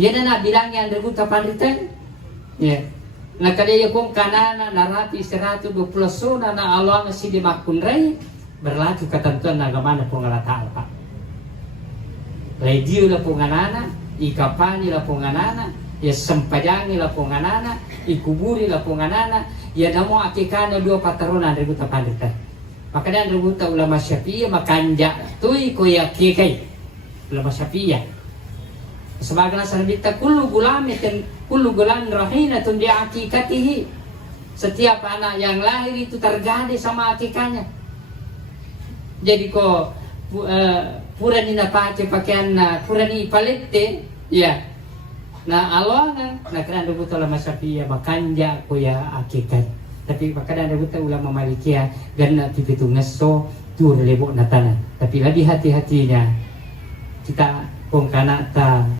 Yan na bilang yan rebut kapalitan. Ya. Na kadaya kong kanana narati 120 na Allah nga si dimakunray berlaku ketentuan agama na pengalatan Pak. Radio la penganana, ikapani la penganana, ya sempajangi la penganana, ikuburi la penganana, ya namo akikana 2 pataruna rebut kapalitan. Makanya rebut ulama Syafi'i makanja tui ko yakikai ulama Syafi'i. Sebagai nasabita kullu gulamin rahinatun bi akikatihi. Setiap anak yang lahir itu terjadi sama akikahnya. Jadi ko purani na pakai pakaian purani palette ya. Nah Allah na kana rebut ulama Syafi'i makanja ko ya akikah. Tapi makanya rebut ulama Malikiyah ganna pipitu ngeso tur lebok natana. Tapi lebih hati-hatinya kita kung kanata